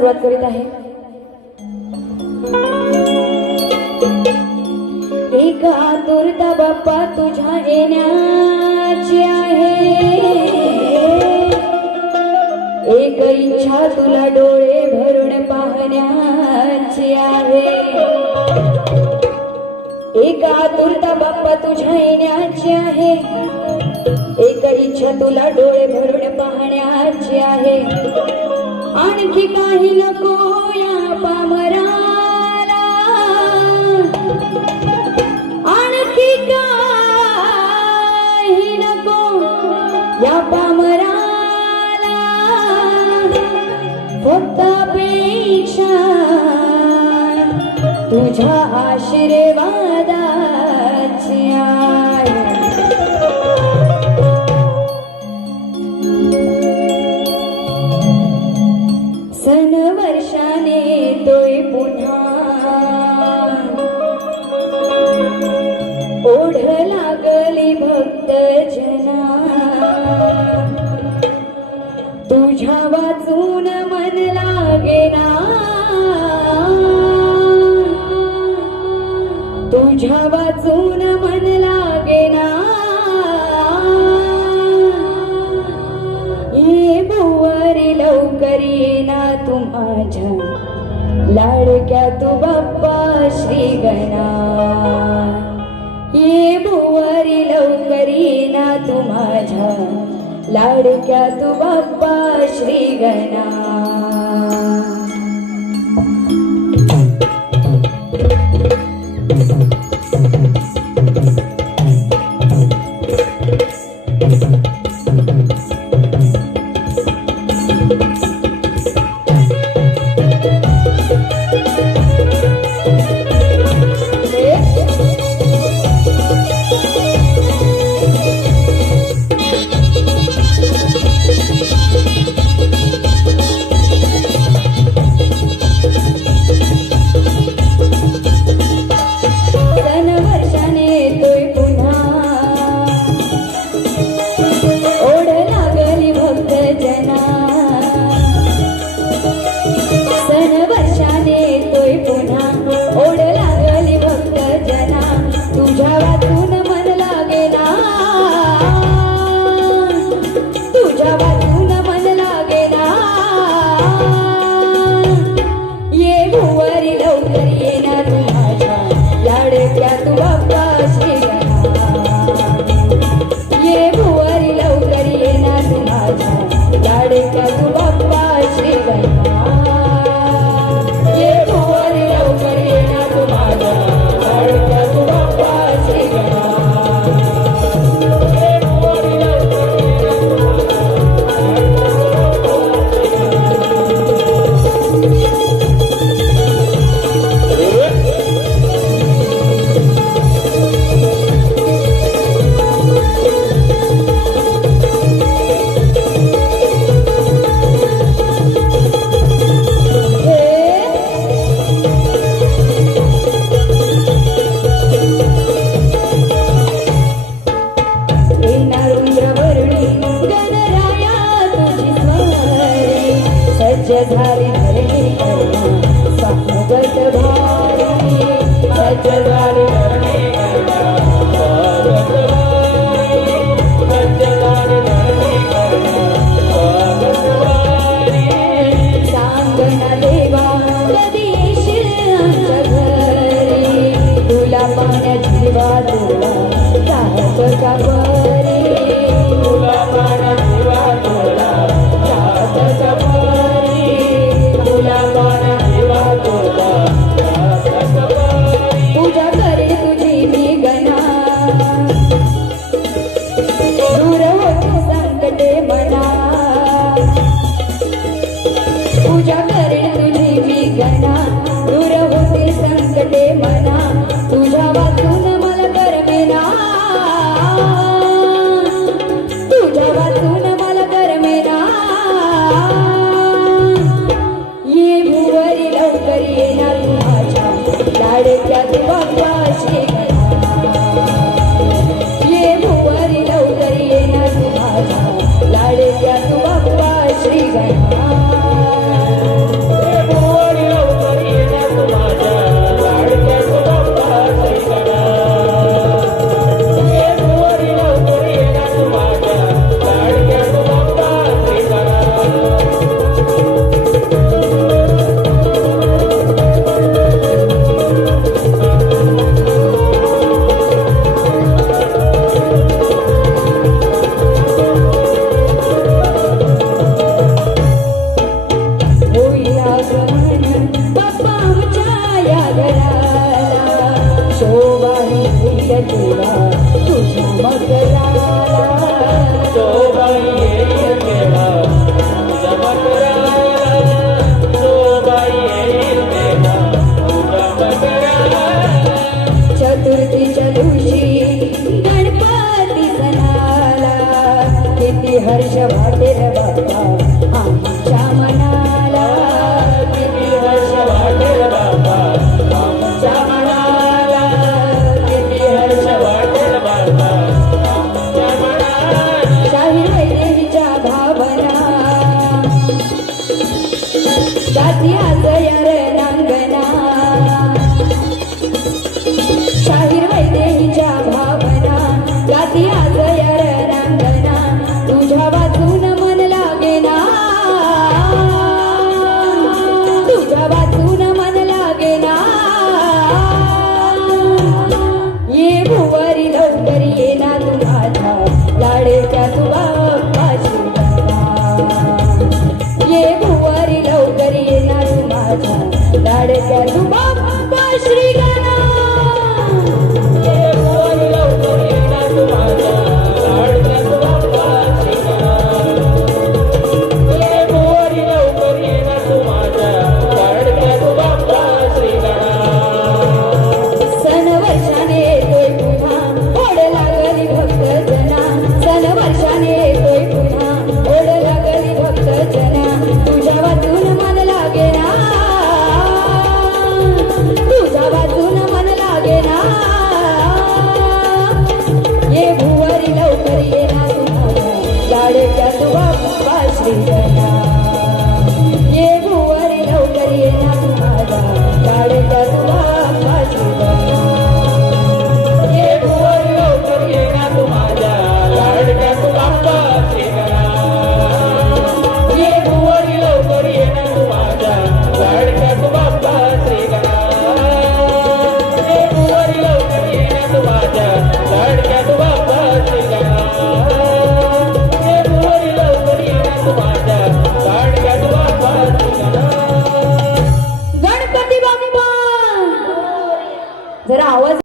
सुरुवात करीत आहे. एक आतुरता बाप्पा तुझ्या येण्याची आहे. एक इच्छा तुला डोळे भरून पाहण्याची आहे. एक आतुरता बाप्पा तुझ्या येण्याची आहे. एक इच्छा तुला डोळे भरून पाहण्याची आहे. आणखी काही नको या पामराला. आणखी काही नको या पामराला. फक्त पेक्षा तुझ्या आशीर्वाद ओढ लागली भक्त जना तुझ्या वाचून मन लागेना. तुझ्या वाचून मन लागेना. ये बुवारी लवकर येना तू माझ्या लाडक्या तू बाप्पा श्री गणा ये बुवारी लवकर येना तू माझ्या लाडक्या तू बाप्पा श्री गणा Yeah. जाती आजयर माझ्या लाडेच्या श्री गणा